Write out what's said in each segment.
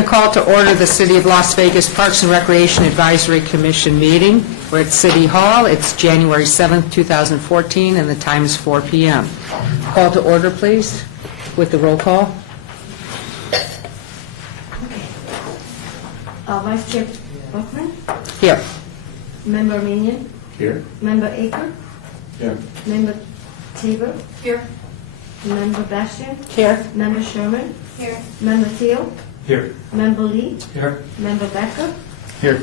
going to call to order the City of Las Vegas Parks and Recreation Advisory Commission meeting. We're at City Hall. It's January 7th, 2014, and the time is 4 p.m. Call to order, please, with the roll call. Vice Chair Buckman? Here. Member Minion? Here. Member Aker? Here. Member Tabor? Here. Member Bastian? Here. Member Sherman? Here. Member Thiel? Here. Member Lee? Here. Member Becker? Here.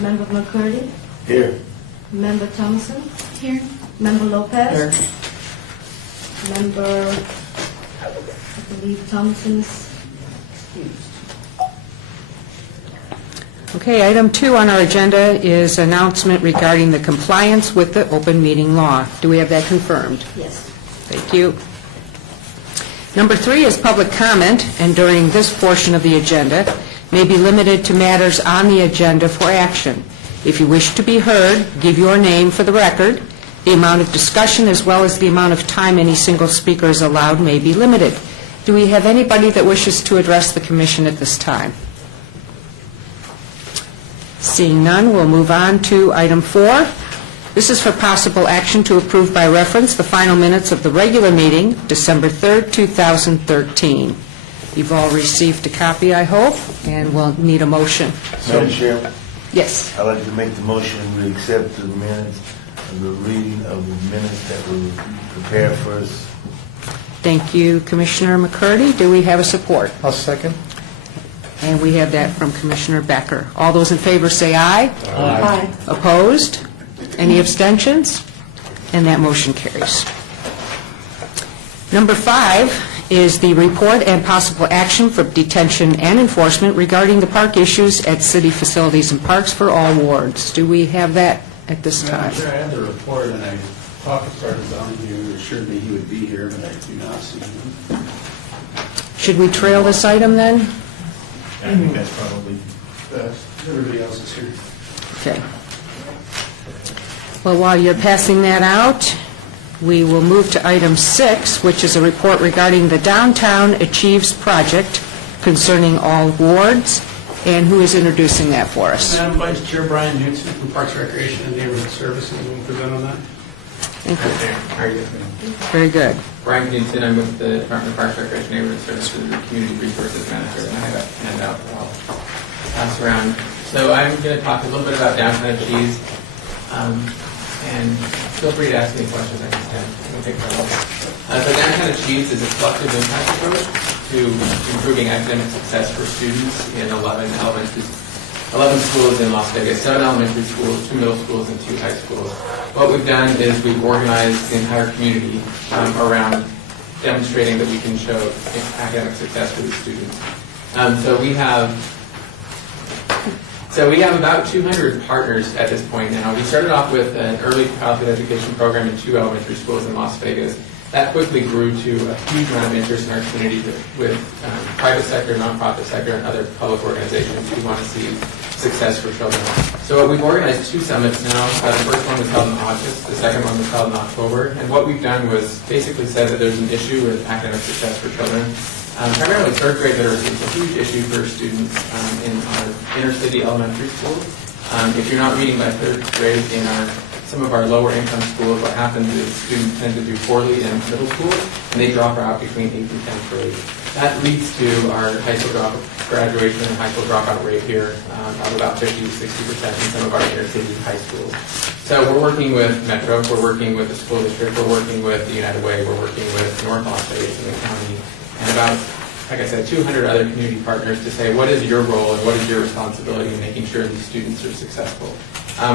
Member McCurdy? Here. Member Thompson? Here. Member Lopez? Here. Member, I believe Thompson's excused. Okay, item 2 on our agenda is announcement regarding the compliance with the open meeting law. Do we have that confirmed? Yes. Thank you. Number 3 is public comment, and during this portion of the agenda may be limited to matters on the agenda for action. If you wish to be heard, give your name for the record. The amount of discussion as well as the amount of time any single speaker is allowed may be limited. Do we have anybody that wishes to address the commission at this time? Seeing none, we'll move on to item 4. This is for possible action to approve by reference the final minutes of the regular meeting, December 3rd, 2013. You've all received a copy, I hope, and we'll need a motion. Madam Chair, Yes. I'd like to make the motion we accept the minutes of the reading of the minutes that were prepared for us. Thank you, Commissioner McCurdy. Do we have a support? I'll second. And we have that from Commissioner Becker. All those in favor say aye. Aye. Opposed? Any abstentions? And that motion carries. Number 5 is the report and possible action for detention and enforcement regarding the park issues at city facilities and parks for all wards. Do we have that at this time? Madam Chair, I had the report, and I talked to Sergeant Donahue, who assured me he would be here, but I do not see him. Should we trail this item then? I think that's probably Best. Everybody else is here. Okay. Well, while you're passing that out, we will move to item 6, which is a report regarding the Downtown Achieves project concerning all wards. And who is introducing that for us? Madam Vice Chair Brian Newton from Parks, Recreation, and Neighborhood Services will present on that. Thank you. How are you doing? Very good. Brian Knudsen, I'm with the Department of Parks, Recreation, Neighborhood Services, and Community Resources Manager, and I have a handout that I'll pass around. So I'm going to talk a little bit about Downtown Achieves, and feel free to ask me questions. I can stand. We'll take that over. So Downtown Achieves is a collective impact approach to improving academic success for students in 11 schools in Las Vegas, 7 elementary schools, 2 middle schools, and 2 high schools. What we've done is we've organized the entire community around demonstrating that we can show academic success for the students. So we have about 200 partners at this point now. We started off with an early childhood education program in 2 elementary schools in Las Vegas. That quickly grew to a huge amount of interest in our community with private sector, nonprofit sector, and other public organizations who want to see success for children. So we've organized 2 summits now. The first one was held in August. The second one was held in October. And what we've done was basically said that there's an issue with academic success for children. Primarily third grade literacy is a huge issue for students in our inner city elementary schools. If you're not reading by third grade in some of our lower income schools, what happens is students tend to do poorly in middle school, and they drop out between 8th and 10th grade. That leads to our high school graduation and high school dropout rate here of about 50 to 60% in some of our inner city high schools. So we're working with Metro, we're working with the school district, we're working with the United Way, we're working with North Las Vegas and the county, and about, like I said, 200 other community partners to say, what is your role and what is your responsibility in making sure these students are successful?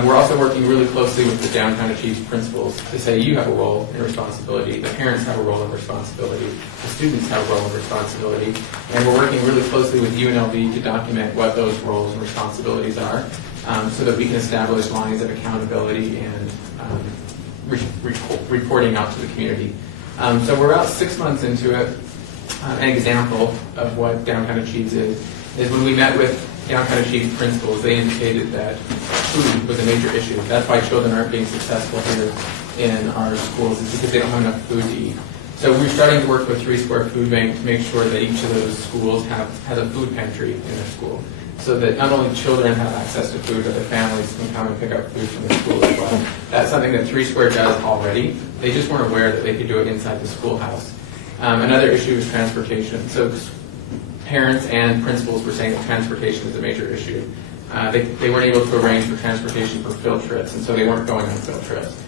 We're also working really closely with the Downtown Achieves principals to say you have a role and responsibility, the parents have a role and responsibility, the students have a role and responsibility, and we're working really closely with UNLV to document what those roles and responsibilities are so that we can establish lines of accountability and reporting out to the community. So we're about 6 months into it. An example of what Downtown Achieves is when we met with Downtown Achieves principals, they indicated that food was a major issue. That's why children aren't being successful here in our schools, is because they don't have enough food to eat. So we're starting to work with Three Square Food Bank to make sure that each of those schools has a food pantry in their school, so that not only children have access to food, but their families can come and pick up food from the school as well. That's something that Three Square does already. They just weren't aware that they could do it inside the schoolhouse. Another issue is transportation. So parents and principals were saying that transportation is a major issue. They weren't able to arrange for transportation for field trips, and so they weren't going on field trips.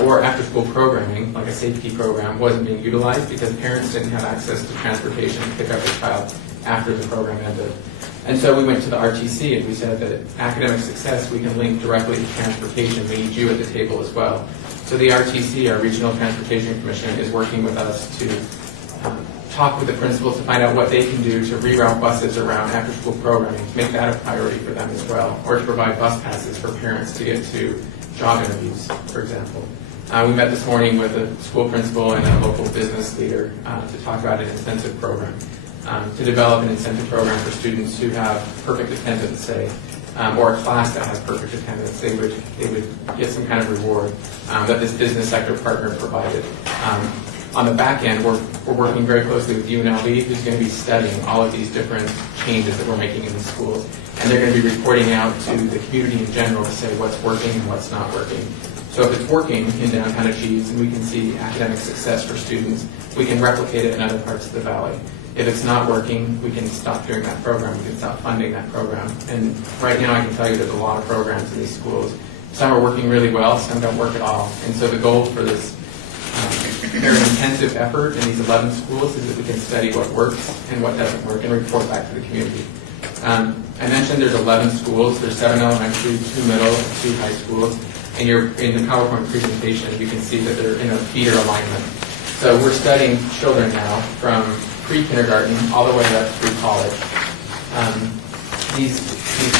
Or after-school programming, like a safety program, wasn't being utilized because parents didn't have access to transportation to pick up their child after the program ended. And so we went to the RTC and we said that academic success we can link directly to transportation. We need you at the table as well. So the RTC, our Regional Transportation Commission, is working with us to talk with the principals to find out what they can do to reroute buses around after-school programming, to make that a priority for them as well, or to provide bus passes for parents to get to job interviews, for example. We met this morning with a school principal and a local business leader to talk about an incentive program, to develop an incentive program for students who have perfect attendance, say, or a class that has perfect attendance. They would get some kind of reward that this business sector partner provided. On the back end, we're working very closely with UNLV, who's going to be studying all of these different changes that we're making in the schools. And they're going to be reporting out to the community in general to say what's working and what's not working. So if it's working in downtown Achieves and we can see academic success for students, we can replicate it in other parts of the valley. If it's not working, we can stop doing that program. We can stop funding that program. And right now I can tell you there's a lot of programs in these schools. Some are working really well, some don't work at all. And so the goal for this very intensive effort in these 11 schools is that we can study what works and what doesn't work and report back to the community. I mentioned there's 11 schools. There's 7 elementary, 2 middle, and 2 high schools. And in the PowerPoint presentation, you can see that they're in a feeder alignment. So we're studying children now from pre-kindergarten all the way up through college. These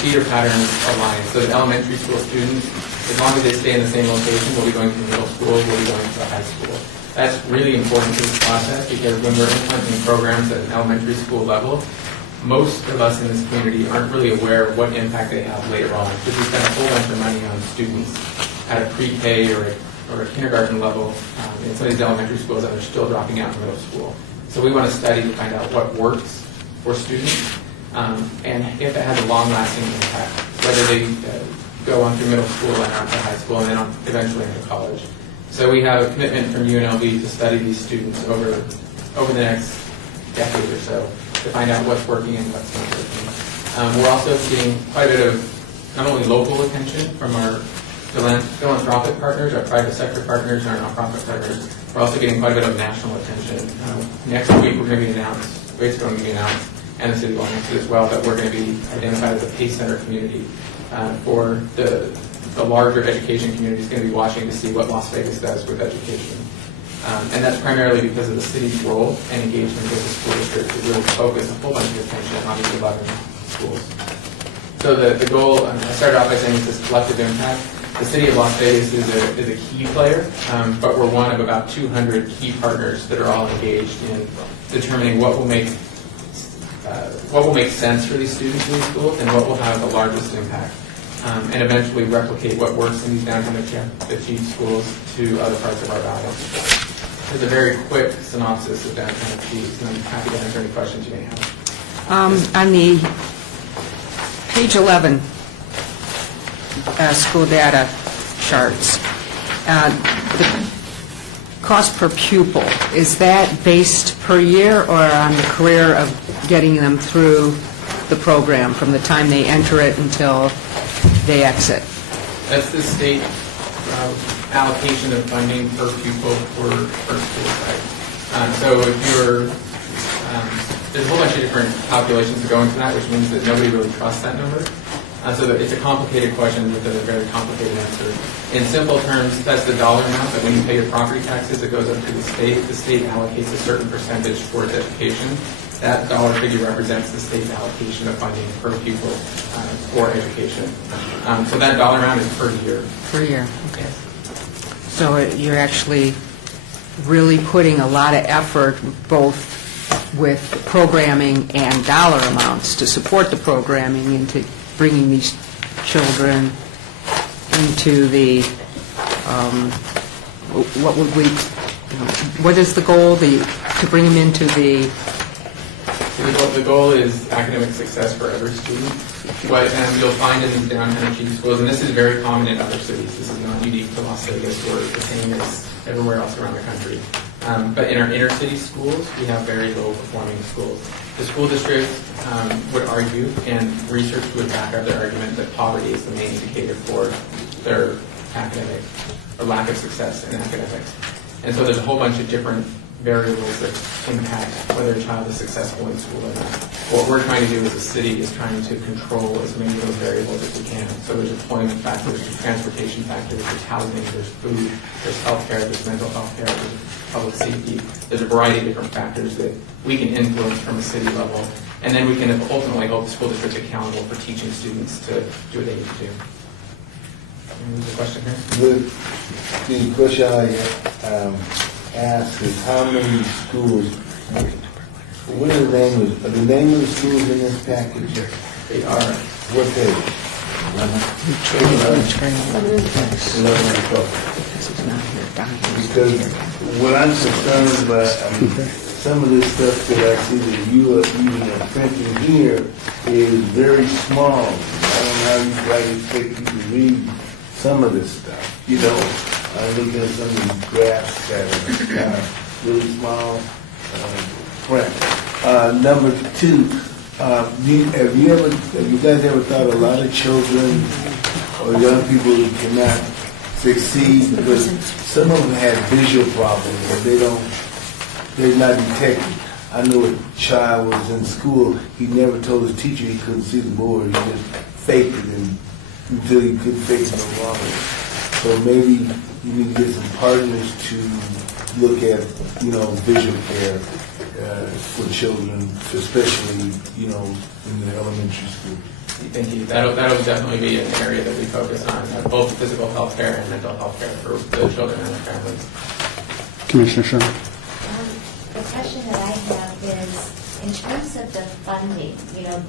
feeder patterns align. So the elementary school students, as long as they stay in the same location, will be going to middle school, will be going to the high school. That's really important to this process because when we're implementing programs at an elementary school level, most of us in this community aren't really aware of what impact they have later on because we spend a whole bunch of money on students at a pre-K or a kindergarten level in some of these elementary schools that are still dropping out in middle school. So we want to study to find out what works for students and if it has a long-lasting impact, whether they go on through middle school and on to high school and then eventually into college. So we have a commitment from UNLV to study these students over the next decade or so to find out what's working and what's not working. We're also getting quite a bit of not only local attention from our philanthropic partners, our private sector partners, our nonprofit partners. We're also getting quite a bit of national attention. Next week we're going to be announced, Wade's going to be announced, and the city will announce it as well, that we're going to be identified as a PACE Center community for the larger education community is going to be watching to see what Las Vegas does with education. And that's primarily because of the city's role and engagement with the school district to really focus a whole bunch of attention on these 11 schools. So the goal, I started off by saying it's this collective impact. The city of Las Vegas is a key player, but we're one of about 200 key partners that are all engaged in determining what will make sense for these students in these schools and what will have the largest impact. And eventually replicate what works in these downtown Achieves schools to other parts of our valley. There's a very quick synopsis of downtown Achieves, and I'm happy to answer any questions you may have. On the page 11 school data charts, the cost per pupil, is that based per year or on the career of getting them through the program from the time they enter it until they exit? That's the state allocation of funding per pupil for school site. So if you're, there's a whole bunch of different calculations that go into that, which means that nobody really trusts that number. So that it's a complicated question with a very complicated answer. In simple terms, that's the dollar amount that when you pay your property taxes, it goes up to the state allocates a certain percentage towards education. That dollar figure represents the state's allocation of funding per pupil for education. So that dollar amount is per year. Per year, okay. So you're actually really putting a lot of effort both with programming and dollar amounts to support the programming into bringing these children into the, what would we What is the goal, to bring them into the, The goal is academic success for every student. What you'll find in these downtown achieving schools, and this is very common in other cities, this is not unique to Las Vegas, we're the same as everywhere else around the country. But in our inner city schools, we have very low performing schools. The school district would argue, and research would back up their argument, that poverty is the main indicator for their academic, or lack of success in academics. And so there's a whole bunch of different variables that impact whether a child is successful in school or not. What we're trying to do as a city is trying to control as many of those variables as we can. So there's employment factors, there's transportation factors, there's housing, there's food, there's healthcare, there's mental health care, there's public safety. There's a variety of different factors that we can influence from a city level. And then we can ultimately hold the school district accountable for teaching students to do what they need to do. There's a question here? The question I ask is how many schools, what are the name of the schools in this package? They are. What page? 11 and 12. Because what I'm concerned about, some of this stuff that I see that you are even printing here is very small. I don't know how you guys expect you to read some of this stuff. You know, I'm looking at some of these graphs that are kind of really small print. Number two, have you guys ever thought a lot of children or young people who cannot succeed because some of them have visual problems but they're not detected. I know a child was in school, he never told his teacher he couldn't see the board, he just faked it until he couldn't fake it no longer. So maybe you need to get some partners to look at, visual care for children, especially, in the elementary school. Thank you. That'll definitely be an area that we focus on, both physical health care and mental health care for the children and their families. Commissioner Sherman. The question that I have is, in terms of the funding,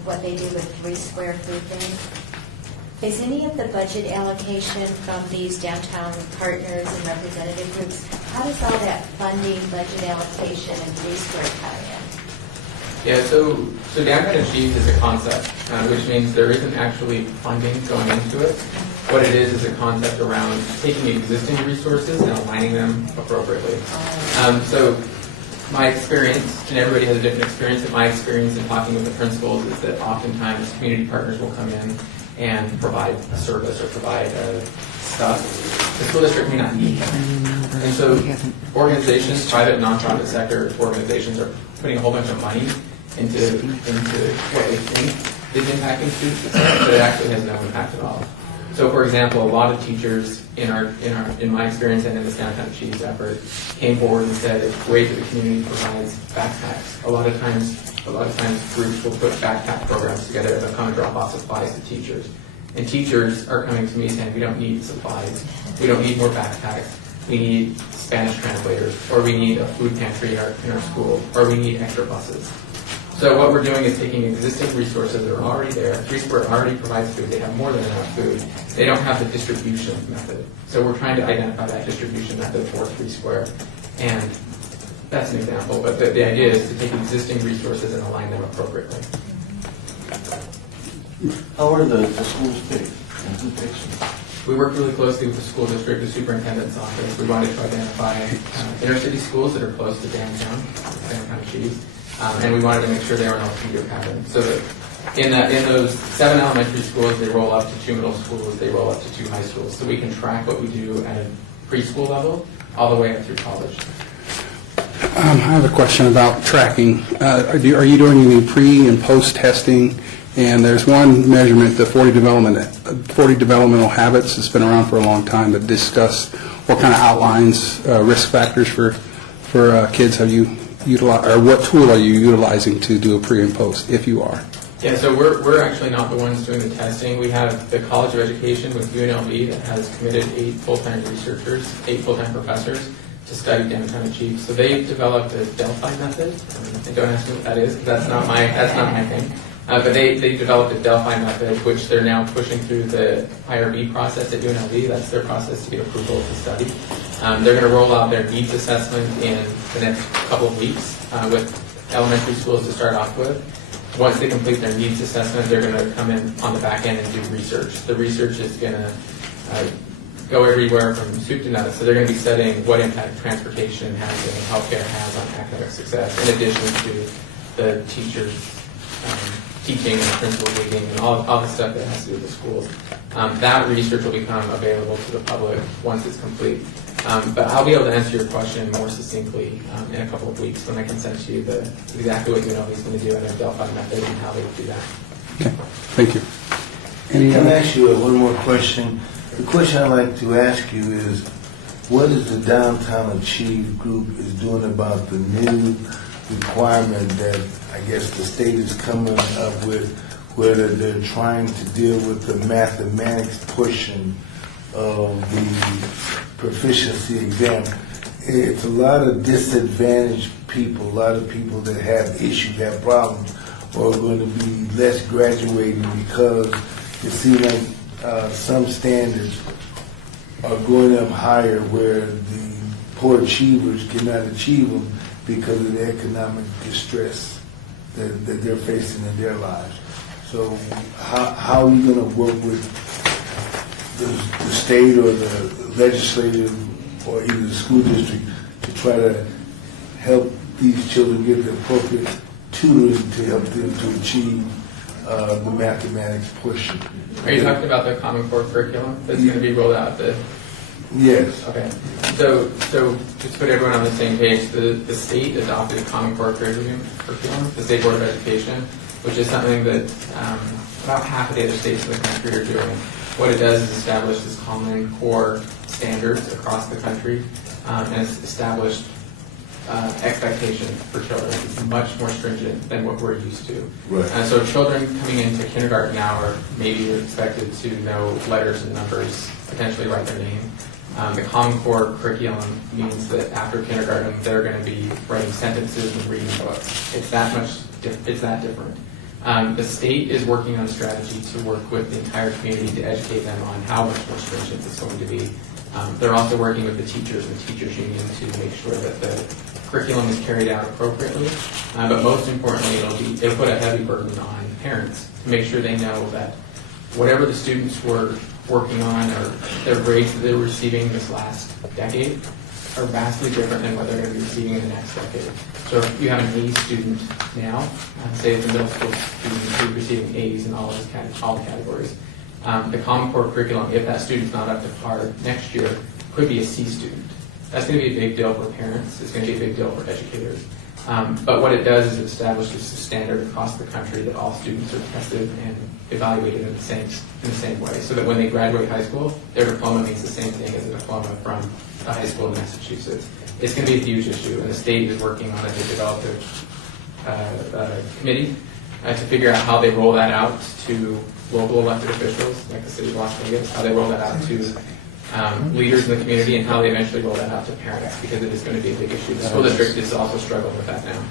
what they do with 3 Square Food Bank, is any of the budget allocation from these downtown partners and representative groups, how does all that funding, budget allocation, and 3 Square tie in? Yeah, so Downtown Achieve is a concept, which means there isn't actually funding going into it. What it is a concept around taking existing resources and aligning them appropriately. So my experience, and everybody has a different experience, but my experience in talking with the principals is that oftentimes community partners will come in and provide a service or provide stuff. The school district may not need that. And so organizations, private nonprofit sector organizations are putting a whole bunch of money into what they think is impacting student success, but it actually has no impact at all. So, for example, a lot of teachers in my experience and in this Downtown Achieves effort came forward and said it's great that the community provides backpacks. A lot of times groups will put backpack programs together and they'll come and drop off supplies to teachers. And teachers are coming to me saying, we don't need supplies, we don't need more backpacks, we need Spanish translators, or we need a food pantry in our school, or we need extra buses. So what we're doing is taking existing resources that are already there. 3 Square already provides food. They have more than enough food. They don't have the distribution method. So we're trying to identify that distribution method for 3 Square. And that's an example. But the idea is to take existing resources and align them appropriately. How are the schools picked? And who picks them? We work really closely with the school district, the superintendent's office. We wanted to identify inner city schools that are close to downtown Achieves. And we wanted to make sure they were in a feeder pattern. So that in those 7 elementary schools, they roll up to 2 middle schools, they roll up to 2 high schools. So we can track what we do at a preschool level all the way up through college. I have a question about tracking. Are you doing any pre- and post-testing? And there's one measurement, the 40 developmental habits. It's been around for a long time, that discuss what kind of outlines, risk factors for kids have you utilized, or what tool are you utilizing to do a pre and post, if you are? Yeah, so we're actually not the ones doing the testing. We have the College of Education with UNLV that has committed 8 full-time researchers, 8 full-time professors to study Downtown Achieve. So they've developed a Delphi method. And don't ask me what that is, because that's not my thing. But they developed a Delphi method, which they're now pushing through the IRB process at UNLV. That's their process to get approval to study. They're going to roll out their needs assessment in the next couple of weeks with elementary schools to start off with. Once they complete their needs assessment, they're going to come in on the back end and do research. The research is going to go everywhere from soup to nuts. So they're going to be studying what impact transportation, housing, and healthcare has on academic success, in addition to the teachers teaching and principal leading and all the stuff that has to do with the schools. That research will become available to the public once it's complete. But I'll be able to answer your question more succinctly in a couple of weeks when I can send you exactly what UNLV is going to do in their Delphi method and how they would do that. Okay, thank you. Any Can I other? ask you one more question? The question I'd like to ask you is, what is the Downtown Achieve group is doing about the new requirement that I guess the state is coming up with, where they're trying to deal with the mathematics portion of the proficiency exam? It's a lot of disadvantaged people, a lot of people that have issues, have problems, are going to be less graduating because it seems like some standards are going up higher where the poor achievers cannot achieve them because of the economic distress that they're facing in their lives. So how are you going to work with the state or the legislative or even the school district to try to help these children get the appropriate tutoring to help them to achieve the mathematics portion? Are you talking about the Common Core curriculum that's going to be rolled out? Yes. Okay. So just to put everyone on the same page, the state adopted a Common Core curriculum, the State Board of Education, which is something that about half of the other states in the country are doing. What it does is establish this Common Core standards across the country, and it's established expectations for children. It's much more stringent than what we're used to. Right. And so children coming into kindergarten now are maybe expected to know letters and numbers, potentially write their name. The Common Core curriculum means that after kindergarten, they're going to be writing sentences and reading books. It's that different. The state is working on a strategy to work with the entire community to educate them on how much more stringent it's going to be. They're also working with the teachers and the teachers union to make sure that the curriculum is carried out appropriately. But most importantly, it'll put a heavy burden on parents to make sure they know that whatever the students were working on or their grades that they were receiving this last decade are vastly different than what they're going to be receiving in the next decade. So if you have an A student now, say it's a middle school student who's receiving A's in all the categories, the Common Core curriculum, if that student's not up to par next year, could be a C student. That's going to be a big deal for parents. It's going to be a big deal for educators. But what it does is it establishes a standard across the country that all students are tested and evaluated in the same way, so that when they graduate high school, their diploma means the same thing as a diploma from a high school in Massachusetts. It's going to be a huge issue, and the state is working on it. They developed a committee to figure out how they roll that out to local elected officials, like the city of Las Vegas, how they roll that out to leaders in the community, and how they eventually roll that out to parents, because it is going to be a big issue. The school district is also struggling with that now.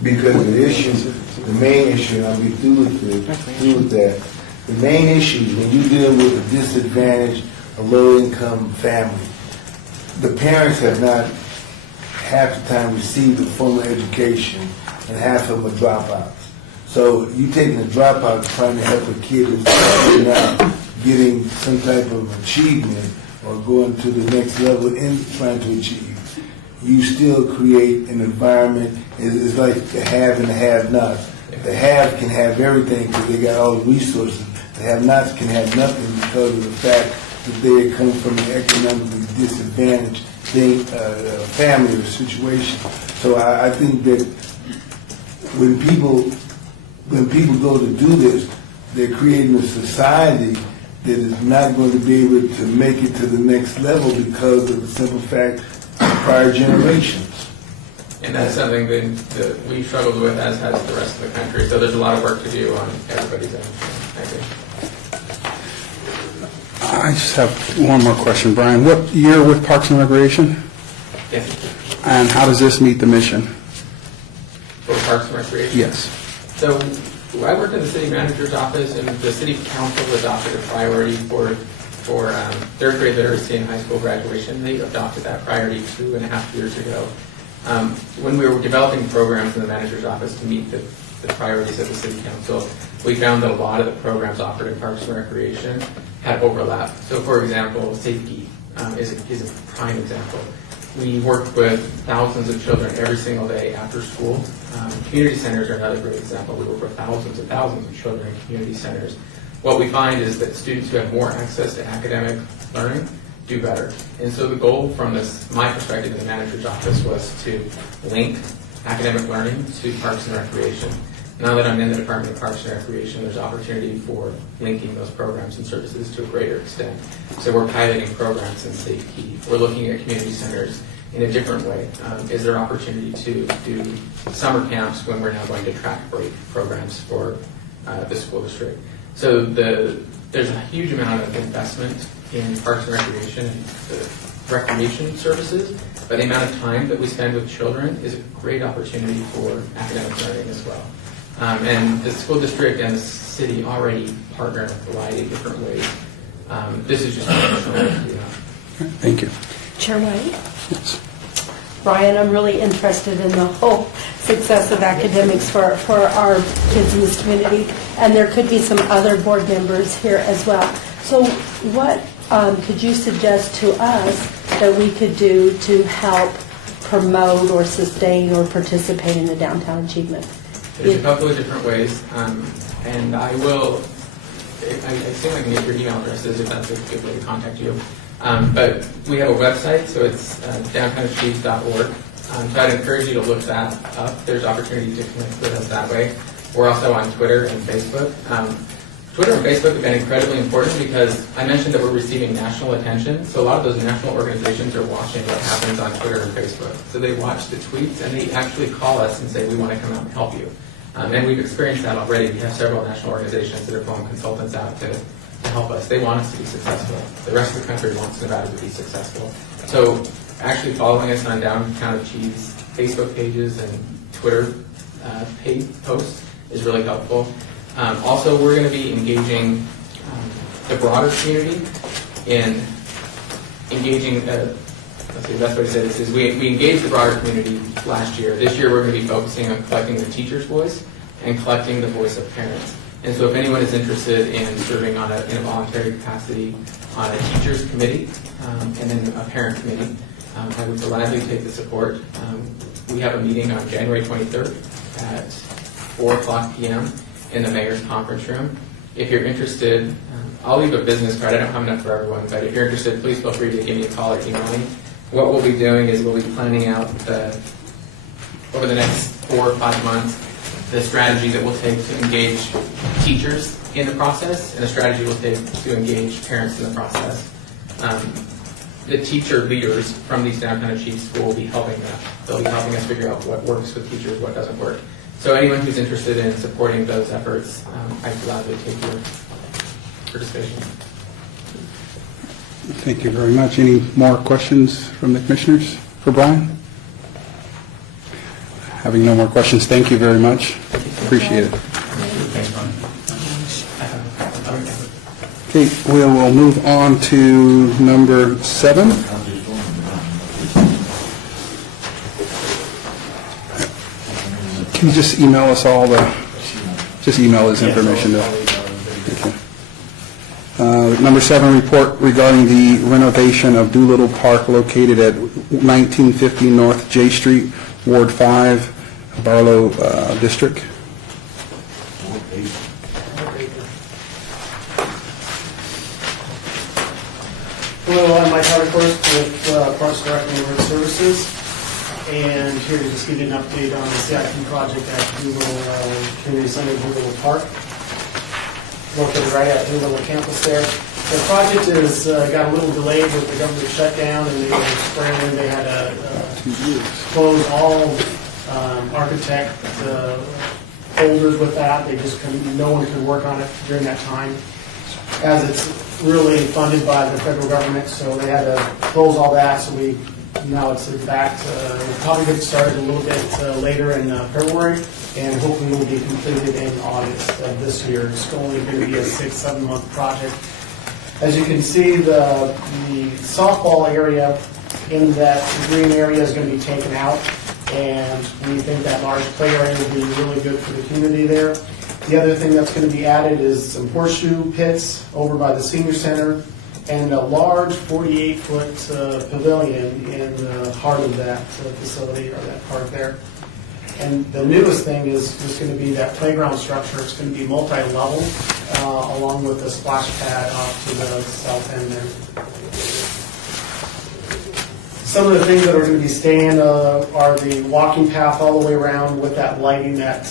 Because the main issue, and I'll be through with that, the main issue when you deal with a disadvantaged, a low-income family, the parents have not half the time received a formal education, and half of them are dropouts. So you taking a dropout trying to help a kid who's now getting some type of achievement or going to the next level in trying to achieve, you still create an environment. It's like the have and the have-nots. The have can have everything because they got all the resources. The have-nots can have nothing because of the fact that they come from an economically disadvantaged family or situation. So I think that when people go to do this, they're creating a society that is not going to be able to make it to the next level because of the simple fact of prior generations. And that's something that we struggled with, as has the rest of the country. So there's a lot of work to do on everybody's end. Thank you. I just have one more question, Brian. What year with Parks and Recreation? Yes. And how does this meet the mission? For Parks and Recreation? Yes. So I worked in the city manager's office, and the city council adopted a priority for third grade literacy and high school graduation. They adopted that priority 2.5 years ago. When we were developing programs in the manager's office to meet the priorities of the city council, we found that a lot of the programs offered in Parks and Recreation had overlap. So, for example, Safety is a prime example. We work with thousands of children every single day after school. Community centers are another great example. We work with thousands of children in community centers. What we find is that students who have more access to academic learning do better. And so the goal from my perspective in the manager's office was to link academic learning to Parks and Recreation. Now that I'm in the Department of Parks and Recreation, there's opportunity for linking those programs and services to a greater extent. So we're piloting programs in Safety. We're looking at community centers in a different way. Is there opportunity to do summer camps when we're now going to track break programs for the school district? So there's a huge amount of investment in Parks and Recreation and the recreation services, but the amount of time that we spend with children is a great opportunity for academic learning as well. And the school district and the city already partner in a variety of different ways. This is just an additional way to do that. Thank you. Chair White? Yes. Brian, I'm really interested in the whole success of academics for our kids in this community, and there could be some other board members here as well. So what could you suggest to us that we could do to help promote or sustain or participate in the downtown achievement? There's a couple of different ways, and I assume I can get your email addresses if that's a good way to contact you. But we have a website, so it's downtownachieves.org. So I'd encourage you to look that up. There's opportunity to connect with us that way. We're also on Twitter and Facebook. Twitter and Facebook have been incredibly important because I mentioned that we're receiving national attention. So a lot of those national organizations are watching what happens on Twitter and Facebook. So they watch the tweets and they actually call us and say, we want to come out and help you. And we've experienced that already. We have several national organizations that are pulling consultants out to help us. They want us to be successful. The rest of the country wants Nevada to be successful. So actually following us on Downtown Achieves Facebook pages and Twitter posts is really helpful. Also, we're going to be engaging the broader community in engaging, let's see, the best way to say this is we engaged the broader community last year. This year we're going to be focusing on collecting the teacher's voice and collecting the voice of parents. And so if anyone is interested in serving in a voluntary capacity on a teacher's committee and then a parent committee, I would gladly take the support. We have a meeting on January 23rd at 4:00 p.m. in the mayor's conference room. If you're interested, I'll leave a business card. I don't have enough for everyone, but if you're interested, please feel free to give me a call or email me. What we'll be doing is we'll be planning out over the next 4 or 5 months the strategy that we'll take to engage teachers in the process and the strategy we'll take to engage parents in the process. The teacher leaders from these Downtown Achieve schools will be helping that. They'll be helping us figure out what works with teachers, what doesn't work. So anyone who's interested in supporting those efforts, I'd gladly take your participation. Thank you very much. Any more questions from the commissioners for Brian? Having no more questions, thank you very much. Appreciate it. Thanks, Ron. Okay, we will move on to number 7. Can you just email us all just email this information to? Okay. Number 7, report regarding the renovation of Doolittle Park located at 1950 North J Street, Ward 5, Barlow District. Hello, I'm Mike Harcourt with Parks and Rec and Neighborhood Services, and here to just give you an update on the CIP project at Doolittle Community Center, Doolittle Park, located right at Doolittle campus there. The project has got a little delayed with the government shutdown, and they were scrambling. They had to close all architect folders with that. They just couldn't, no one could work on it during that time, as it's really funded by the federal government, so they had to close all that. So now it's back to, we'll probably get started a little bit later in February, and hopefully will be completed in August of this year. It's only going to be a 6-7 month project. As you can see, the softball area in that green area is going to be taken out, and we think that large play area will be really good for the community there. The other thing that's going to be added is some horseshoe pits over by the senior center, and a large 48-foot pavilion in the heart of that facility, or that park there. And the newest thing is just going to be that playground structure. It's going to be multi-level, along with a splash pad off to the south end there. Some of the things that are going to be staying are the walking path all the way around with that lighting that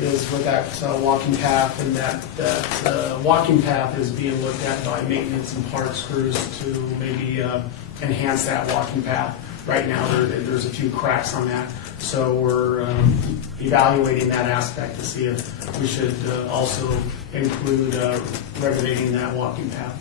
is with that walking path, and that walking path is being looked at by maintenance and parks crews to maybe enhance that walking path. Right now, there's a few cracks on that, so we're evaluating that aspect to see if we should also include renovating that walking path.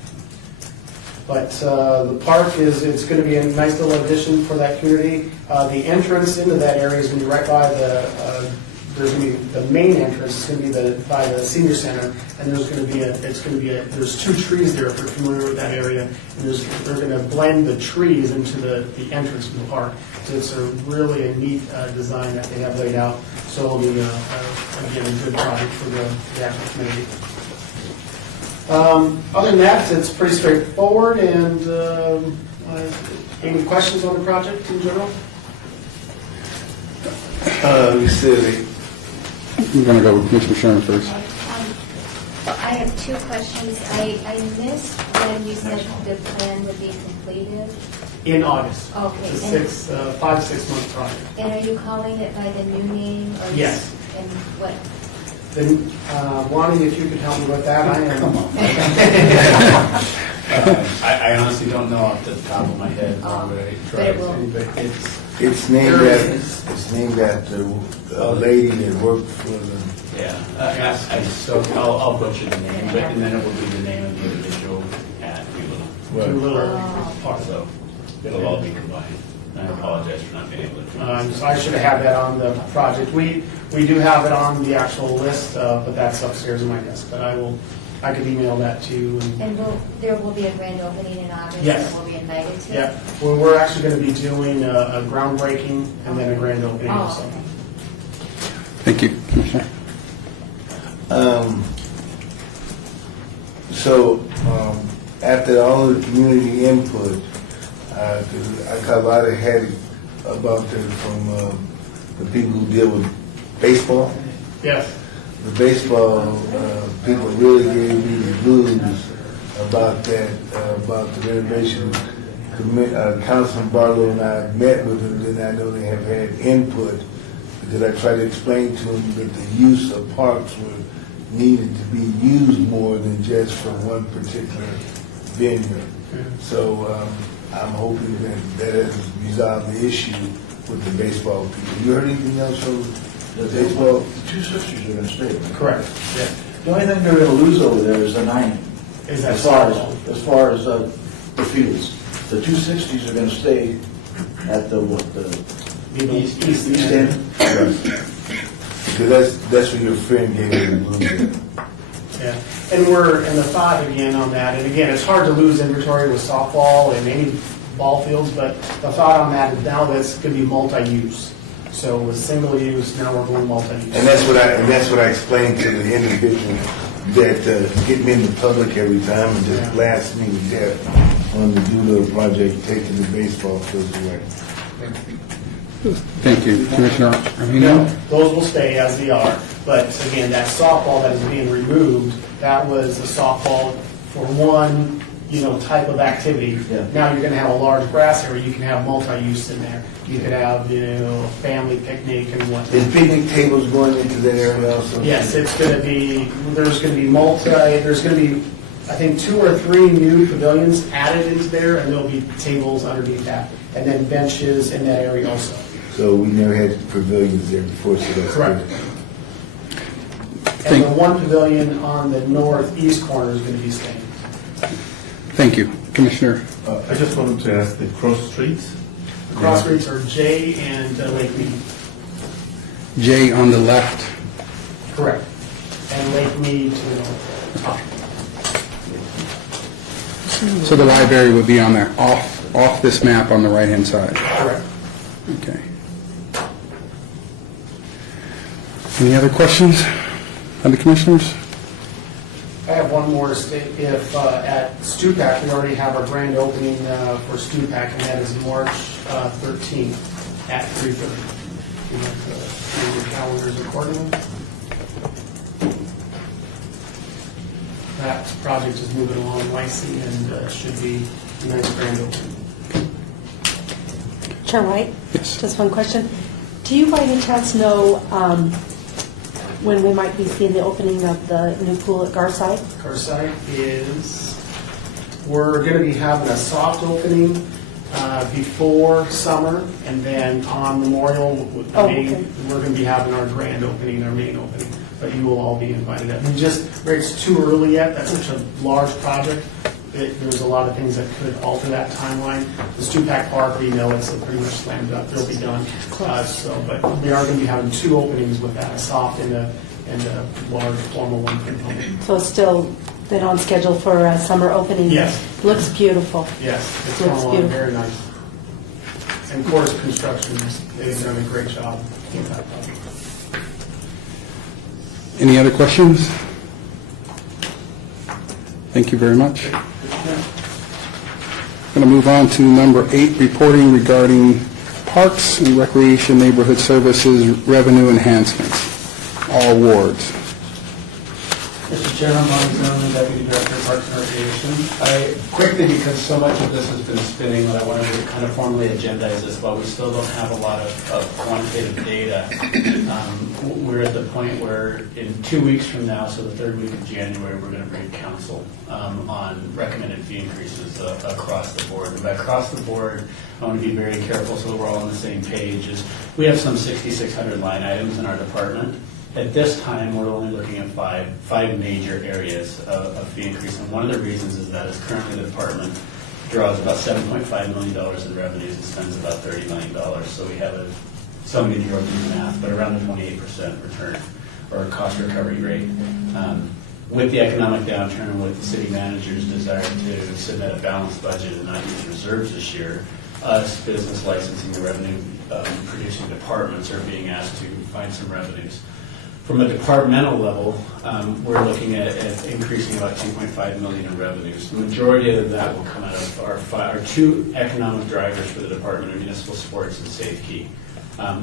But the park it's going to be a nice little addition for that community. The entrance into that area is going to be right by the main entrance is going to be by the senior center, and there's 2 trees there if you're familiar with that area, and they're going to blend the trees into the entrance to the park. So it's really a neat design that they have laid out. So it'll be again a good project for the actual community. Other than that, it's pretty straightforward. And any questions on the project in general? We said I'm going to go with Commissioner Sherman first. I have 2 questions. I missed when you said the plan would be completed. In August. Okay. It's a 5 to 6 month project. And are you calling it by the new name? Or Yes. And what? Then, Lonnie, if you could help me with that, I am. Come on. I honestly don't know off the top of my head. Oh, I but it will. but it's named after a lady that worked for them. yeah. So I'll butcher the name, but and then it will be the name of the individual at Doolittle. Doolittle Park. So it'll all be combined. I apologize for not being able to. So I should have had that on the project. We do have it on the actual list, but that's upstairs in my desk. But I could email that to you. And there will be a grand opening in August Yes. that we'll be invited to? Yeah, well, we're actually going to be doing a groundbreaking and then a grand opening Oh, also. okay. Thank you, Commissioner. So after all the community input, 'cause I got a lot of headache about this from the people who deal with baseball. Yes. The baseball people really gave me the blues about that, about the renovation. Councilman Barlow and I met with them, and I know they have had input, because I tried to explain to them that the use of parks were needed to be used more than just for one particular venue. So I'm hoping that has resolved the issue with the baseball people. You heard anything else from the baseball? The 2 sisters are going to stay. right? Correct. Yeah. The only thing they're going to lose over there is the 9. Is that As far softball? as the fields. The 260s are going to stay at the East east end. end. Because that's what your friend gave me the blues. Yeah, and we're in the thought again on that, and again, it's hard to lose inventory with softball and any ball fields, but the thought on that is now that's going to be multi-use. So with single use, now we're going multi-use. And that's what I explained to the individual that getting in the public every time, and just blasting me to death on the Doolittle project, taking the baseball fields away. Thank you, Commissioner Armino. Those will stay as they are, but again, that softball that is being removed, that was a softball for one, type of activity. Yeah. Now you're going to have a large grass area, you can have multi-use in there. You could have, a family picnic and whatnot. Is picnic tables going into that area also? Yes, there's going to be I think 2 or 3 new pavilions added into there, and there'll be tables underneath that, and then benches in that area also. So we never had pavilions there before, so that's Correct. good. And the one pavilion on the northeast corner is going to be staying. Thank you, Commissioner. I just wanted to ask the cross streets. The cross streets are J and Lake Mead. Jay on the left Correct. And Lake Mead to the top. So the library would be on there, off this map on the right-hand side? Correct. Okay. Any other questions of the commissioners? I have one more to state. If at Stupak, we already have our grand opening for Stupak, and that is March 13th at 3:30. You have to see your calendars accordingly. That project is moving along nicely and should be a nice grand opening. Chair White? Yes. Just one question. Do you by any chance know when we might be seeing the opening of the new pool at Garside? Garside is, we're going to be having a soft opening before summer, and then on Memorial, okay. we're going to be having our grand opening, our main opening, but you will all be invited up. It's too early yet, that's such a large project. There's a lot of things that could alter that timeline. The Stupak Park, we know it's pretty much slammed up, it'll be done. But we are going to be having two openings with that, a soft and a large formal one component. So it's still been on schedule for a summer opening? Yes. Looks beautiful. Yes, it's Looks going along beautiful. very nice. And Course Construction, they've done a great job with that project. Any other questions? Thank you very much. Going to move on to number 8, reporting regarding Parks and Recreation Neighborhood Services revenue enhancements, all wards. Mr. Chairman, Mike Zimmerman, Deputy Director of Parks and Recreation. Quickly, because so much of this has been spinning, that I wanted to kind of formally agendize this, but we still don't have a lot of quantitative data. We're at the point where in 2 weeks from now, so the third week of January, we're going to bring council on recommended fee increases across the board. And by across the board, I want to be very careful so that we're all on the same page. We have some 6,600 line items in our department. At this time, we're only looking at five major areas of fee increase, and one of the reasons is that is currently the department draws about $7.5 million in revenues and spends about $30 million. So we have somebody drew the math, but around a 28% return or cost recovery rate. With the economic downturn and with the city manager's desire to submit a balanced budget and not use reserves this year, us business licensing and revenue producing departments are being asked to find some revenues. From a departmental level, we're looking at increasing about $2.5 million in revenues. The majority of that will come out of our two economic drivers for the Department of Municipal Sports and SafeKey.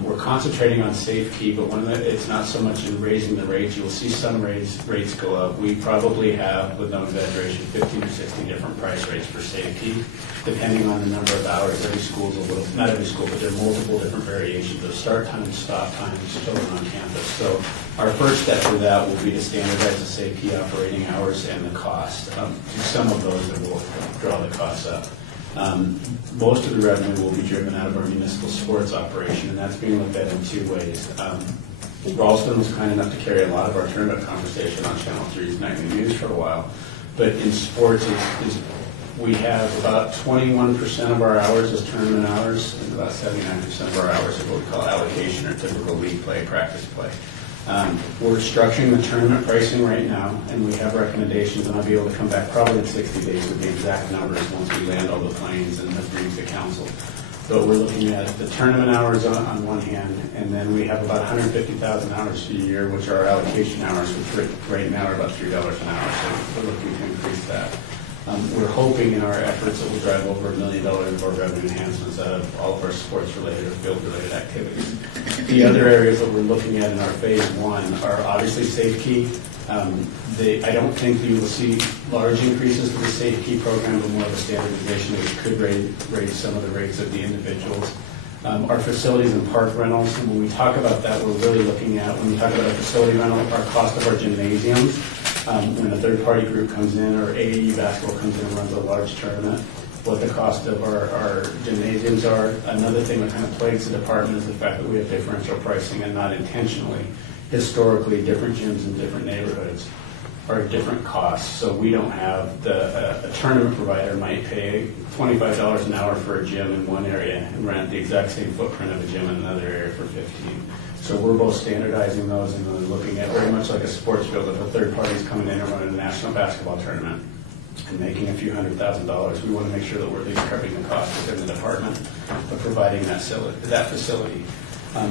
We're concentrating on SafeKey, but it's not so much in raising the rates. You'll see some rates go up. We probably have, with no exaggeration, 15 or 16 different price rates for SafeKey, depending on the number of hours. Every school's a little, not every school, but there are multiple different variations of start times, stop times, children on campus. So our first step for that will be to standardize the SafeKey operating hours and the cost. To some of those that will draw the costs up. Most of the revenue will be driven out of our municipal sports operation, and that's being looked at in two ways. Ralston was kind enough to carry a lot of our tournament conversation on Channel 3's Nightly News for a while, but in sports, we have about 21% of our hours as tournament hours, and about 79% of our hours are what we call allocation or typical league play, practice play. We're structuring the tournament pricing right now, and we have recommendations, and I'll be able to come back probably in 60 days with the exact numbers once we land all the planes and have briefed the council. But we're looking at the tournament hours on one hand, and then we have about 150,000 hours a year, which are our allocation hours, which right now are about $3 an hour, so we're looking to increase that. We're hoping in our efforts that we'll drive over $1 million of our revenue enhancements out of all of our sports-related or field-related activities. The other areas that we're looking at in our phase one are obviously SafeKey. I don't think you will see large increases to the SafeKey program, but more of a standardization which could raise some of the rates of the individuals. Our facilities and park rentals, and when we talk about that, we're really looking at, when we talk about a facility rental, our cost of our gymnasiums. When a third-party group comes in or AAU basketball comes in and runs a large tournament, what the cost of our gymnasiums are. Another thing that kind of plagues the department is the fact that we have differential pricing and not intentionally. Historically, different gyms in different neighborhoods are different costs. So we don't have a tournament provider might pay $25 an hour for a gym in one area and rent the exact same footprint of a gym in another area for $15. So we're both standardizing those and then looking at very much like a sports field. If a third party is coming in and running a national basketball tournament and making a few $100,000, we want to make sure that we're at least covering the cost within the department of providing that facility.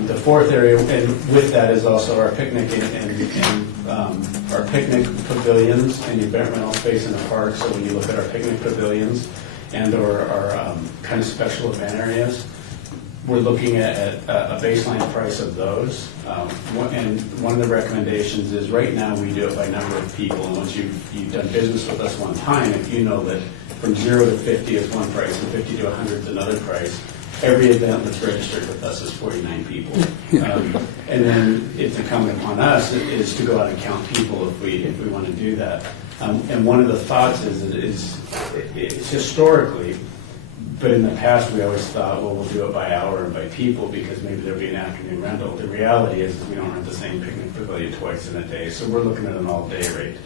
The fourth area, and with that, is also our picnic and our picnic pavilions and event rental space in the park. So when you look at our picnic pavilions and or our kind of special event areas, we're looking at a baseline price of those. And one of the recommendations is right now we do it by number of people. And once you've done business with us one time, if you know that from 0 to 50 is one price and 50 to 100 is another price, every event that's registered with us is 49 people. And then it's incumbent upon us is to go out and count people if we want to do that. And one of the thoughts is historically, but in the past we always thought, well, we'll do it by hour and by people because maybe there'll be an afternoon rental. The reality is we don't have the same picnic pavilion twice in a day, so we're looking at an all-day rate.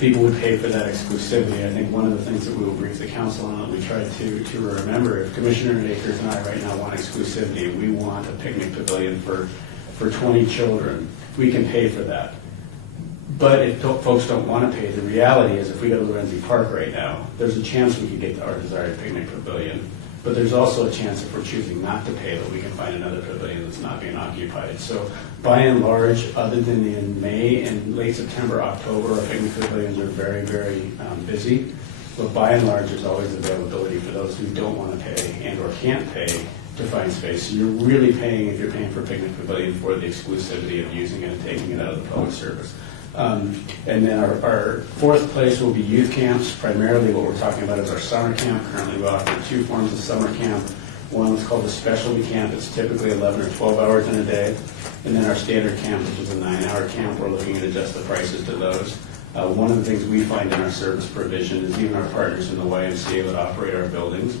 People would pay for that exclusivity. I think one of the things that we will brief the council on, we try to remember, if Commissioner Akers and I right now want exclusivity, we want a picnic pavilion for 20 children, we can pay for that. But if folks don't want to pay, the reality is if we go to Lorenzi Park right now, there's a chance we could get to our desired picnic pavilion. But there's also a chance if we're choosing not to pay that we can find another pavilion that's not being occupied. So by and large, other than in May and late September, October, our picnic pavilions are very, very busy. But by and large, there's always availability for those who don't want to pay and or can't pay to find space. So you're really paying, if you're paying for a picnic pavilion, for the exclusivity of using it and taking it out of the public service. And then our fourth place will be youth camps. Primarily what we're talking about is our summer camp. Currently we offer 2 forms of summer camp. One is called a specialty camp. It's typically 11 or 12 hours in a day. And then our standard camp, which is a 9-hour camp. We're looking at adjust the prices to those. One of the things we find in our service provision is even our partners in the YMCA that operate our buildings.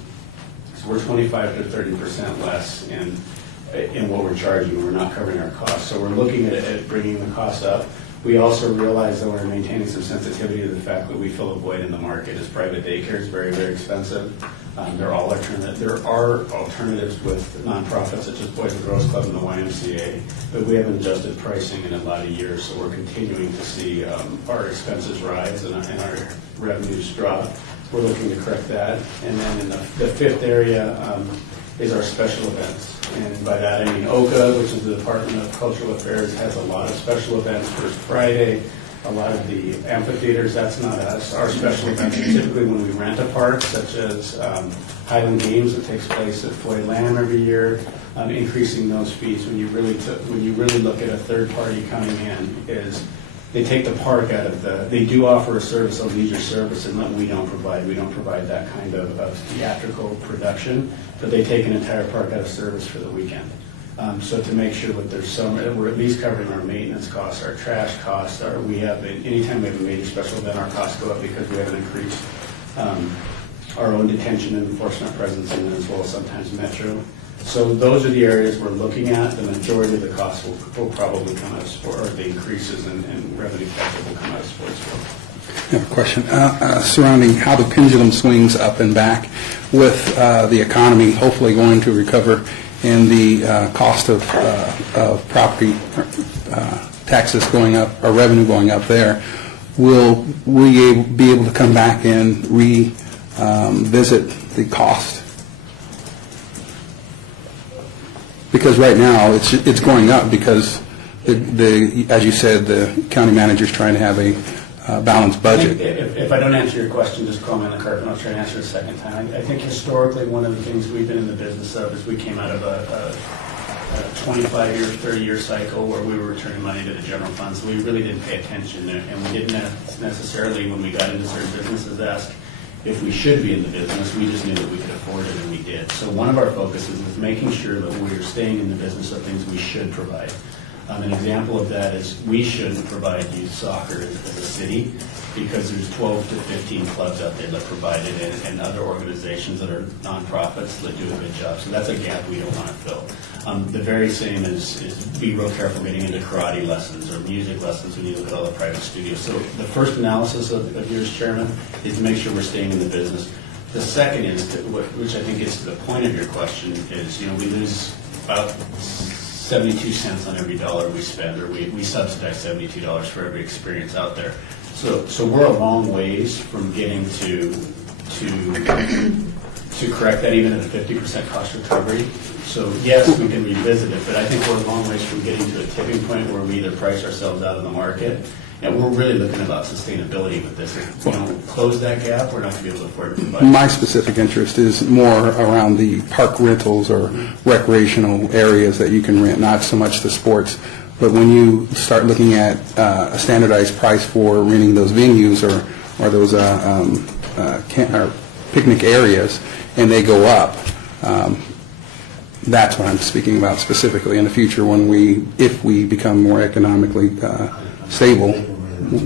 So we're 25 to 30% less in what we're charging. We're not covering our costs. So we're looking at bringing the costs up. We also realize that we're maintaining some sensitivity to the fact that we fill a void in the market as private daycare is very, very expensive. There are alternatives with nonprofits such as Boys and Girls Club and the YMCA, but we haven't adjusted pricing in a lot of years, so we're continuing to see our expenses rise and our revenues drop. We're looking to correct that. And then in the fifth area is our special events. And by that I mean OCA, which is the Department of Cultural Affairs, has a lot of special events. First Friday, a lot of the amphitheaters, that's not us. Our special events are typically when we rent a park, such as Highland Games that takes place at Floyd Lamb every year, increasing those fees. When you really look at a third party coming in, is they take the park out of they do offer a service, a leisure service, and that we don't provide. We don't provide that kind of theatrical production, but they take an entire park out of service for the weekend. So to make sure that we're at least covering our maintenance costs, our trash costs, anytime we have a major special event, our costs go up because we have an increased our own detention and enforcement presence in there, as well as sometimes Metro. So those are the areas we're looking at. The majority of the costs will probably come out of sport, or the increases in revenue factor will come out of sports. I have a question surrounding how the pendulum swings up and back with the economy hopefully going to recover and the cost of property taxes going up, or revenue going up there. Will we be able to come back and revisit the cost? Because right now it's going up because as you said, the county manager's trying to have a balanced budget. If I don't answer your question, just call me on the carpet and I'll try to answer it a second time. I think historically one of the things we've been in the business of is we came out of a 25-year, 30-year cycle where we were returning money to the general fund. So we really didn't pay attention, and we didn't necessarily, when we got into certain businesses, ask if we should be in the business. We just knew that we could afford it, and we did. So one of our focuses is making sure that we're staying in the business of things we should provide. An example of that is we shouldn't provide youth soccer as a city because there's 12 to 15 clubs out there that provide it and other organizations that are nonprofits that do a good job. So that's a gap we don't want to fill. The very same is be real careful getting into karate lessons or music lessons when you look at all the private studios. So the first analysis of yours, Chairman, is to make sure we're staying in the business. The second is, which I think is to the point of your question, is we lose about 72 cents on every dollar we spend, or we subsidize $72 for every experience out there. So we're a long ways from getting to correct that even at a 50% cost recovery. So yes, we can revisit it, but I think we're a long ways from getting to a tipping point where we either price ourselves out of the market. And we're really looking about sustainability with this. If we don't close that gap, we're not going to be able to afford to buy. My specific interest is more around the park rentals or recreational areas that you can rent, not so much the sports. But when you start looking at a standardized price for renting those venues or those or picnic areas, and they go up, that's what I'm speaking about specifically in the future if we become more economically stable.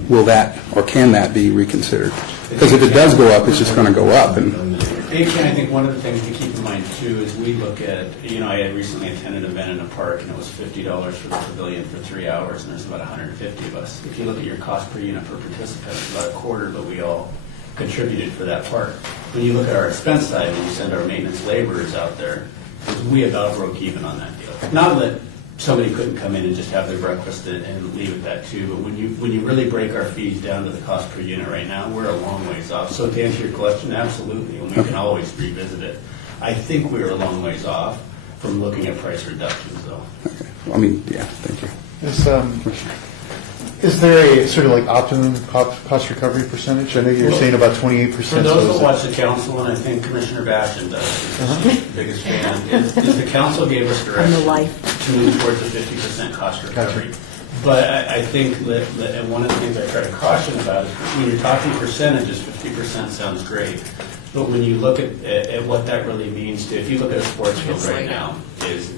Will that, or can that be reconsidered? Because if it does go up, it's just going to go up. And I think one of the things to keep in mind too is we look at, I had recently attended an event in a park and it was $50 for the pavilion for 3 hours and there's about 150 of us. If you look at your cost per unit per participant, it's about a quarter that we all contributed for that park. When you look at our expense side and you send our maintenance laborers out there, we about broke even on that deal. Not that somebody couldn't come in and just have their breakfast and leave at that too, but when you really break our fees down to the cost per unit right now, we're a long ways off. So to answer your question, absolutely, and we can always revisit it. I think we're a long ways off from looking at price reductions though. okay. Yeah, thank you. Is there a sort of like optimum cost recovery percentage? I know you're saying about 28%. For those that watch the council, and I think Commissioner Bashan does, is the biggest fan, is the council gave us direction to move towards a 50% cost recovery. But I think that, and one of the things I try to caution about is when you're talking percentages, 50% sounds great. But when you look at what that really means to, if you look at a sports field right now, it's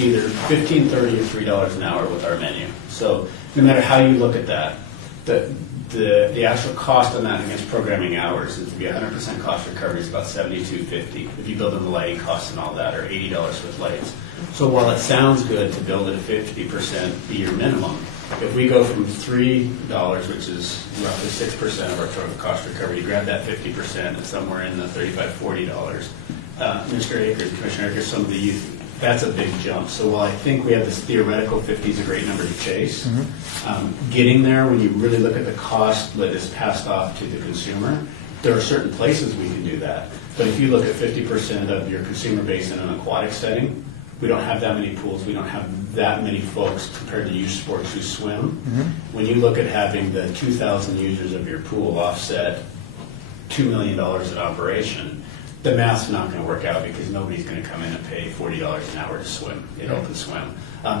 either $15, $30, or $3 an hour with our menu. So no matter how you look at that, the actual cost on that against programming hours is to be 100% cost recovery is about $72.50 if you build in the lighting costs and all that, or $80 with lights. So while it sounds good to build it at 50% be your minimum, if we go from $3, which is roughly 6% of our total cost recovery, you grab that 50% it's somewhere in the $35, $40. Mr. Akers, Commissioner Akers, some of the youth, that's a big jump. So while I think we have this theoretical 50 is a great number to chase, getting there, when you really look at the cost that is passed off to the consumer, there are certain places we can do that. But if you look at 50% of your consumer base in an aquatic setting, we don't have that many pools, we don't have that many folks compared to youth sports who swim. When you look at having the 2,000 users of your pool offset $2 million in operation, the math's not going to work out because nobody's going to come in and pay $40 an hour to swim in open swim.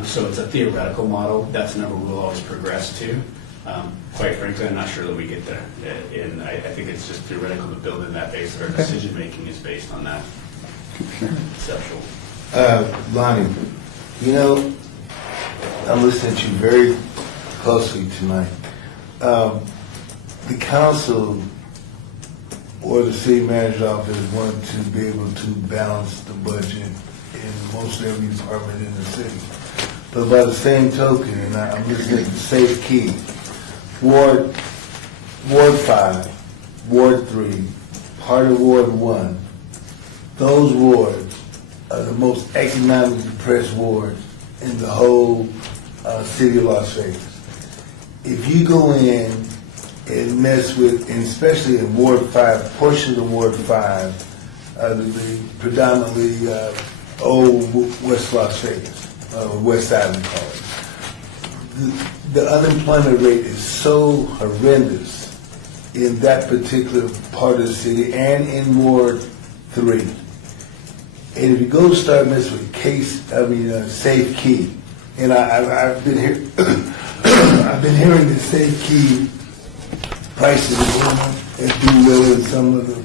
So it's a theoretical model. That's a number we'll always progress to. Quite frankly, I'm not sure that we get there. And I think it's just theoretical to build in that base. Our decision making is based on that. Conceptual. Lonnie, I'm listening to you very closely tonight. The council or the city manager's office want to be able to balance the budget in most every department in the city. But by the same token, and I'm listening to Safe Key, Ward 5, Ward 3, part of Ward 1, those wards are the most economically depressed wards in the whole city of Las Vegas. If you go in and mess with, and especially in Ward 5, portions of Ward 5, the predominantly old West Las Vegas, West Side we call it. The unemployment rate is so horrendous in that particular part of the city and in Ward 3. And if you go start messing with Safe Key, and I've been here, I've been hearing the Safe Key prices are going up and do well in some of the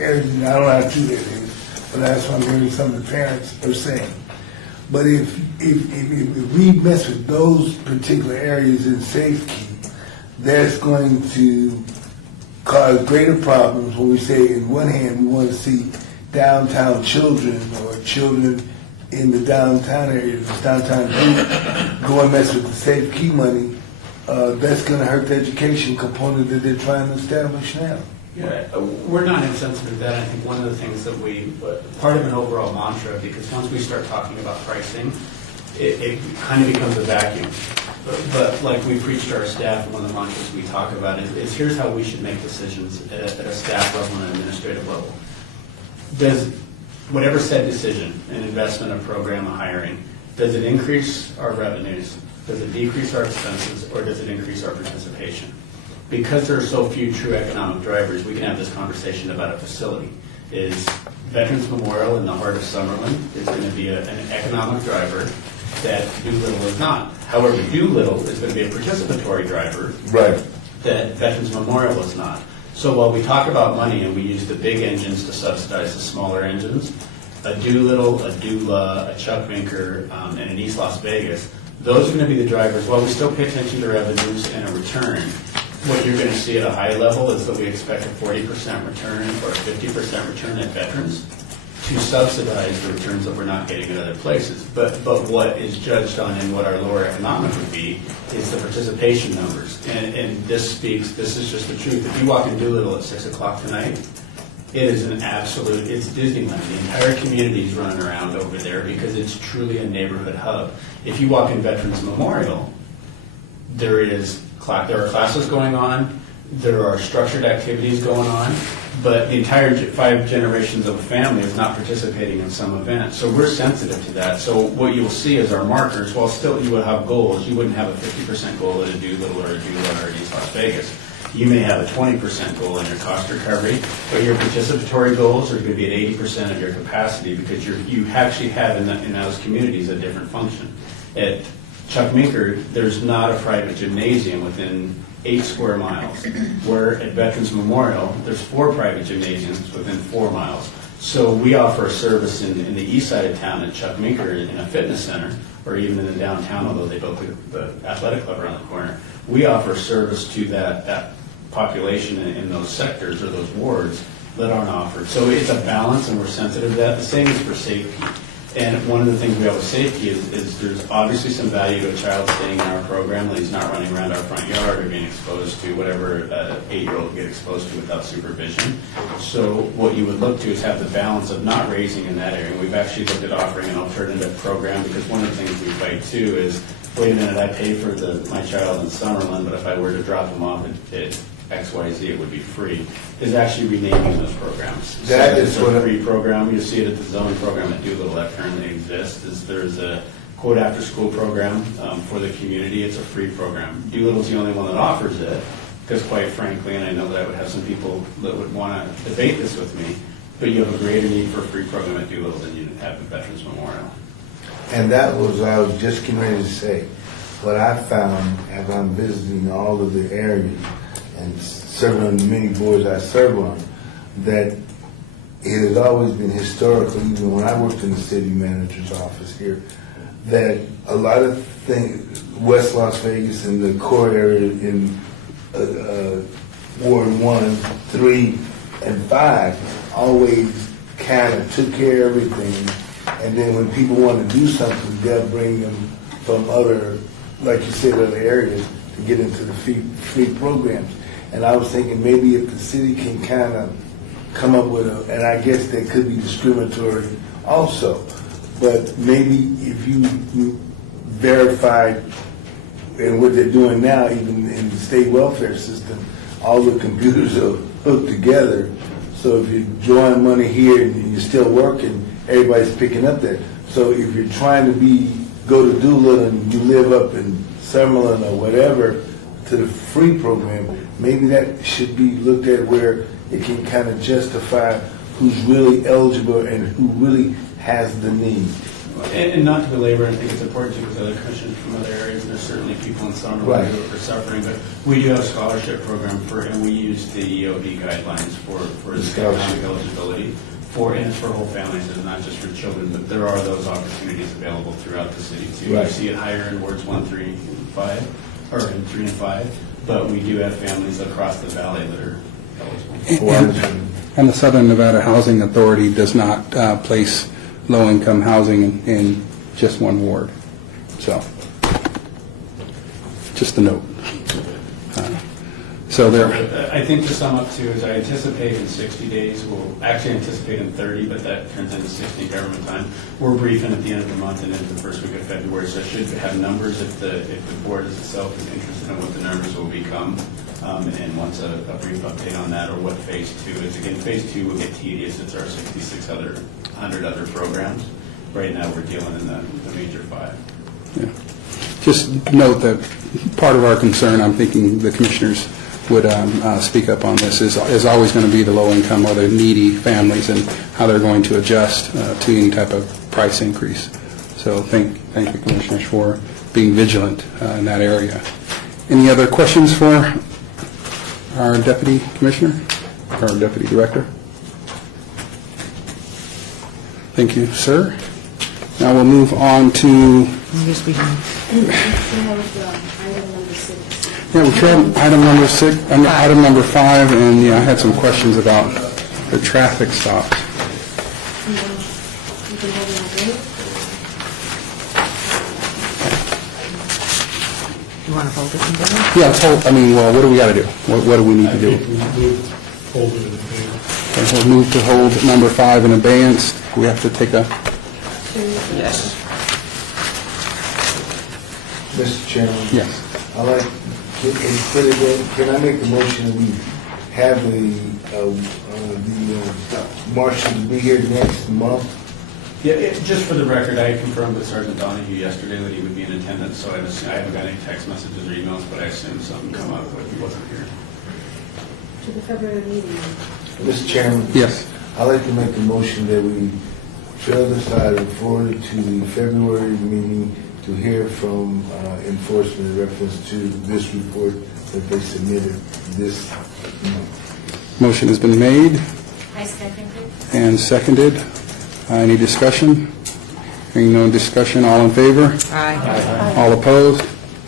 areas. And I don't know how true that is, but that's what I'm hearing some of the parents are saying. But if we mess with those particular areas in Safe Key, that's going to cause greater problems when we say, in one hand, we want to see downtown children or children in the downtown areas, downtown group, go and mess with the Safe Key money. That's going to hurt the education component that they're trying to establish now. Yeah, we're not insensitive to that. I think one of the things that part of an overall mantra, because once we start talking about pricing, it kind of becomes a vacuum. But like we preach to our staff, and one of the mantras we talk about is here's how we should make decisions at a staff level and an administrative level. Does whatever said decision, an investment, a program, a hiring, does it increase our revenues? Does it decrease our expenses? Or does it increase our participation? Because there are so few true economic drivers, we can have this conversation about a facility. Is Veterans Memorial in the heart of Summerlin is going to be an economic driver that Doolittle is not. However, Doolittle is going to be a participatory driver Right. that Veterans Memorial is not. So while we talk about money and we use the big engines to subsidize the smaller engines, a Doolittle, a Dula, a Chuck Vinker, and an East Las Vegas, those are going to be the drivers. While we still pay attention to revenues and a return, what you're going to see at a high level is that we expect a 40% return or a 50% return at veterans to subsidize the returns that we're not getting at other places. But what is judged on and what our lower economic would be is the participation numbers. And this is just the truth. If you walk in Doolittle at 6 o'clock tonight, it is an absolute, it's Disneyland. The entire community is running around over there because it's truly a neighborhood hub. If you walk in Veterans Memorial, there are classes going on, there are structured activities going on, but the entire 5 generations of a family is not participating in some event. So we're sensitive to that. So what you'll see is our markers, while still you would have goals, you wouldn't have a 50% goal at a Doolittle or a Dula or a East Las Vegas. You may have a 20% goal in your cost recovery, but your participatory goals are going to be at 80% of your capacity because you actually have in those communities a different function. At Chuck Minker, there's not a private gymnasium within 8 square miles, where at Veterans Memorial, there's 4 private gymnasiums within 4 miles. So we offer a service in the east side of town at Chuck Minker in a fitness center, or even in the downtown, although they built the athletic club around the corner. We offer service to that population in those sectors or those wards that aren't offered. So it's a balance, and we're sensitive to that. The same is for safety. And one of the things we have with safety is there's obviously some value to a child staying in our program that he's not running around our front yard or being exposed to whatever an 8-year-old get exposed to without supervision. So what you would look to is have the balance of not raising in that area. We've actually looked at offering an alternative program because one of the things we fight too is, wait a minute, I pay for my child in Summerlin, but if I were to drop them off at XYZ, it would be free, is actually renaming those programs. That is so what a free program. You see it at the zoning program at Doolittle that currently exists. There's a quote after school program for the community. It's a free program. Doolittle's the only one that offers it because, quite frankly, and I know that I would have some people that would want to debate this with me, but you have a greater need for a free program at Doolittle than you have at Veterans Memorial. And that was, I was just getting ready to say, what I found as I'm visiting all of the areas and serving on the many boards I serve on, that it has always been historical, even when I worked in the city manager's office here, that a lot of things, West Las Vegas and the core area in Ward 1, 3, and 5 always kind of took care of everything. And then when people want to do something, they'll bring them from other, like you said, other areas to get into the free programs. And I was thinking maybe if the city can kind of come up with and I guess that could be discriminatory also, but maybe if you verified, and what they're doing now, even in the state welfare system, all the computers are hooked together. So if you join money here and you're still working, everybody's picking up that. So if you're trying to go to Doolittle and you live up in Summerlin or whatever, to the free program, maybe that should be looked at where it can kind of justify who's really eligible and who really has the need. And not to belabor, I think it's important to, because other commissioners from other areas, and there's certainly people in Summerlin Right. who are suffering, but we do have a scholarship program and we use the EOD guidelines for the scholarship eligibility. And it's for whole families, and not just for children, but there are those opportunities available throughout the city too. Right. You see it higher in wards 1, 3, and 5, or in 3 and 5, but we do have families across the valley that are eligible. And the Southern Nevada Housing Authority does not place low-income housing in just one ward. So, just a note. So there, I think to sum up too, is I anticipate in 60 days, we'll actually anticipate in 30, but that turns into 60 government time. We're briefing at the end of the month and into the first week of February, so I should have numbers if the board is itself is interested in what the numbers will become, and wants a brief update on that, or what phase 2 is. Again, phase 2 will get tedious. It's our 100 other programs. Right now, we're dealing in the major 5. yeah. Just note that part of our concern, I'm thinking the commissioners would speak up on this, is always going to be the low-income or the needy families and how they're going to adjust to any type of price increase. So thank the commissioners for being vigilant in that area. Any other questions for our deputy commissioner or deputy director? Thank you, sir. Now we'll move on to... Yes, we do. Yeah, we tried item number 6, item number 5, and yeah, I had some questions about the traffic stops. You want to hold it in there? Yeah, let's hold, well, what do we got to do? What do we need to do? Okay, we'll move to hold number 5 in abeyance. We have to take a... Yes. Mr. Chairman? Yes. I like, can I make the motion that we have the marshal to be here next month? Yeah, just for the record, I confirmed with Sergeant Donahue yesterday that he would be in attendance, so I haven't got any text messages or emails, but I assumed something come up if he wasn't here. To the February meeting. Mr. Chairman? Yes. I'd like to make the motion that we trail this item forward to the February meeting to hear from enforcement in reference to this report that they submitted this month. Motion has been made I second it. and seconded. Any discussion? Hearing no discussion, all in favor? Aye. All opposed?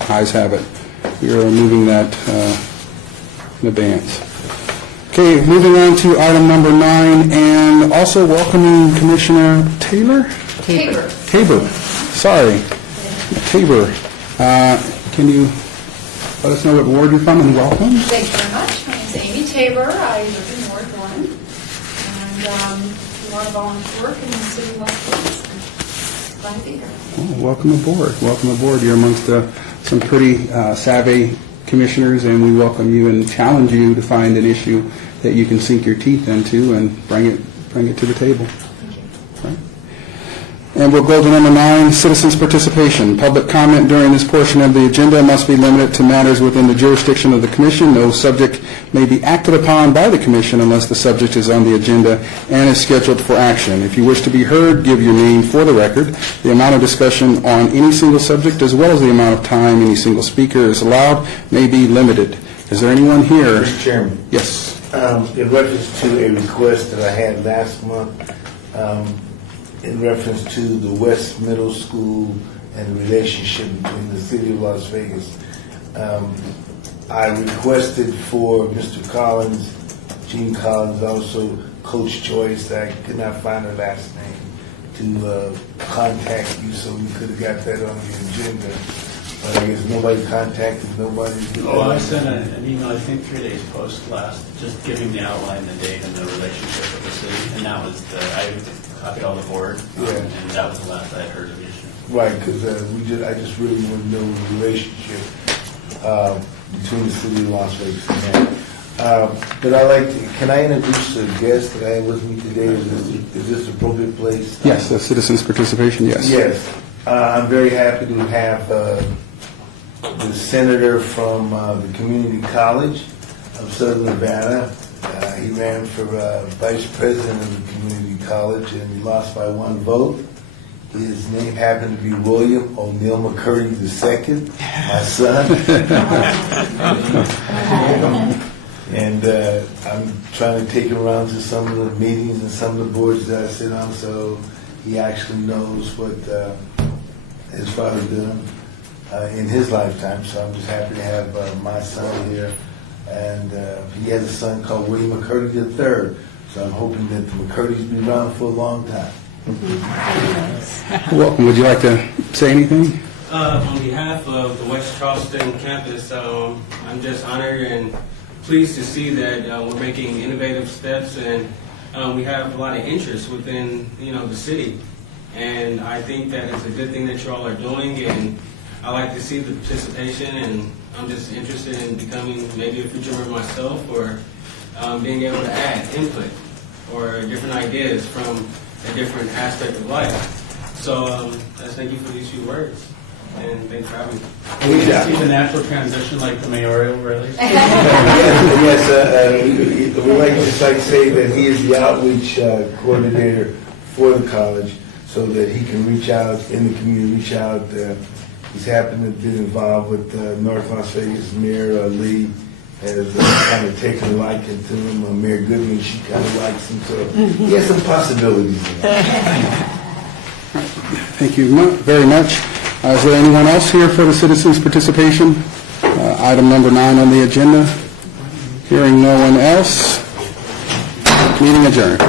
Ayes have it. We are moving that in advance. Okay, moving on to item number 9, and also welcoming Commissioner Tabor. Sorry. Tabor. Can you let us know what ward you're from and welcome? Thank you very much. My name is Amy Tabor. I live in Ward 1. And a lot of volunteer work in the city of Las Vegas. Glad to be here. Oh, welcome aboard. Welcome aboard. You're amongst some pretty savvy commissioners, and we welcome you and challenge you to find an issue that you can sink your teeth into and bring it to the table. Right. And we'll go to number 9, citizens' participation. Public comment during this portion of the agenda must be limited to matters within the jurisdiction of the commission. No subject may be acted upon by the commission unless the subject is on the agenda and is scheduled for action. If you wish to be heard, give your name for the record. The amount of discussion on any single subject, as well as the amount of time any single speaker is allowed, may be limited. Is there anyone here? Mr. Chairman? Yes. In reference to a request that I had last month, in reference to the West Middle School and the relationship between the city of Las Vegas, I requested for Mr. Collins, Gene Collins, also Coach Joyce, I could not find her last name, to contact you, so we could have got that on the agenda. But I guess nobody contacted, nobody. I sent an email, I think 3 days post last, just giving the outline, the date, and the relationship with the city. And that was I copied all the board, and that was the last I had heard of the issue. Right, because I just really want to know the relationship between the city of Las Vegas and that. But can I introduce the guest that I have with me today? Is this the appropriate place? Yes, the citizens' participation, yes. Yes. I'm very happy to have the senator from the Community College of Southern Nevada. He ran for vice president of the Community College, and he lost by 1 vote. His name happened to be William O'Neill McCurdy II, my son. And I'm trying to take him around to some of the meetings and some of the boards that I sit on, so he actually knows what his father done in his lifetime. So I'm just happy to have my son here. And he has a son called William McCurdy III. So I'm hoping that the McCurdys be around for a long time. Welcome. Would you like to say anything? On behalf of the West Charleston campus, I'm just honored and pleased to see that we're making innovative steps, and we have a lot of interest within, the city. And I think that it's a good thing that you all are doing, and I like to see the participation, and I'm just interested in becoming maybe a future member myself, or being able to add input or different ideas from a different aspect of life. So thank you for these few words, and thanks for having me. Can we just see the natural transition like the mayoral rallies? Yes, we'd like to just like say that he is the outreach coordinator for the college, so that he can reach out in the community, reach out. He's happened to be involved with North Las Vegas Mayor Lee, has kind of taken a liking to him. Mayor Goodman, she kind of likes him, so he has some possibilities. Thank you very much. Is there anyone else here for the citizens' participation? Item number 9 on the agenda. Hearing no one else, meeting adjourned.